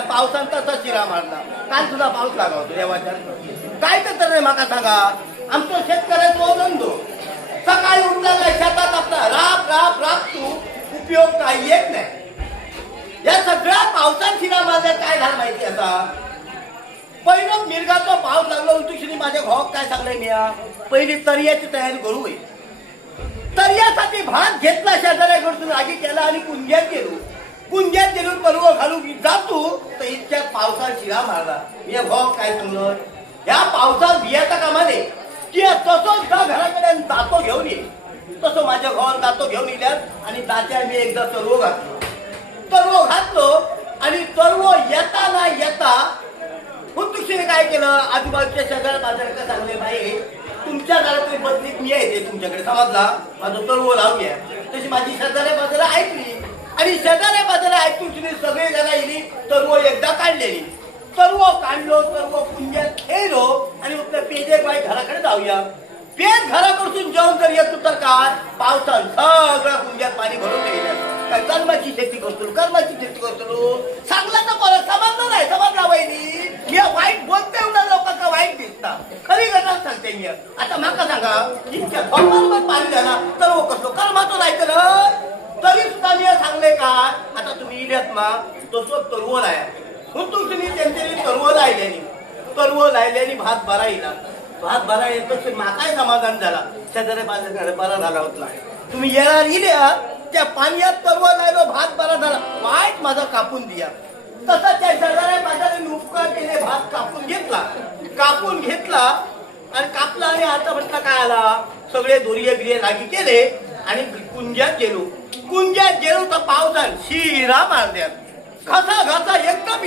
या पावसान तसा शिरा मारला. काल सुद्धा पाऊस लागावतो देवाच्या. काय तर नाही माका सांगा. आमचं शेतकऱ्याचा धंदो सकाळी उठला काय शेतात आपला राब राब राबतो, उपयोग काही येत नाही. या सगळ्या पावसान शिरा मारल्या काय झालं माहिती आता. पहिलं मिरगाचा पाऊस लागला उंटुश्री माझ्या घोक काय सांगलंय मी पहिली तरियाची तयारी करू. तरियासाठी भात घेतला शेजाऱ्याकडून आगी केला आणि कुंज्यात गेलो. कुंज्यात गेलो परवा घालू जातो तर इतक्यात पावसात शिरा मारला. मी घोक काय सांगलं या पावसात बियाचा कामाने की तसंच घराकडे जातो घेऊन ये. तसं माझ्या घरात जातो घेऊन येल्यात आणि दात्या मी एकदा सर्व घातलो. सर्व घातलो आणि सर्व येता ना येता हुतुशीने काय केलं आजूबाजूच्या शेजाऱ्या बाजाराकडे सांगले बाई तुमच्या घरातली बदलीत मी येते तुमच्याकडे समजला माझं सर्व लावूया. तशी माझी शेजाऱ्या बाजारा ऐकली आणि शेजाऱ्या बाजारा ऐकून तिने सगळे जण येईल सर्व एकदा काढलेली. सर्व काढलो सर्व कुंज्यात खेळलो आणि मग पेजे बाई घराकडे जाऊया. पेज घराकडून जेवण जर येतो तर काय पावसात सगळं कुंज्यात पाणी भरून गेलं. काय कर्माची शेती करतो कर्माची शेती करतो सांगला तर परत समजलं नाही. समजला वहिनी मी वाईट बोलते एवढ्या लोकांना वाईट दिसता खरी घटना सांगते मी. आता माका सांगा इतक्या थोडं पाणी झाला तर कसलो कर्माचं नाही तर तरी सुद्धा मी सांगले का आता तुम्ही इल्यात मा तसं तरवल आहे तुम्ही त्यांच्यानी तरवल लायल्यानी भात भरा येईल. भात भरा येतो माकाय समाधान झाला. शेजारी बाजाराकडे बरा झाला होता. तुम्ही येणार इल्या त्या पाण्यात तरवल लायलो भात बरा झाला वाईट माझा कापून दिया. तसा त्या शेजाऱ्या बाजाराने उपकार केले भात कापून घेतला आणि कापला आणि आता म्हटलं काय आला सगळे दोरिये बिरिये लागी केले आणि कुंज्यात गेलो तर पावसात शिरा मारल्यात घसा एकदम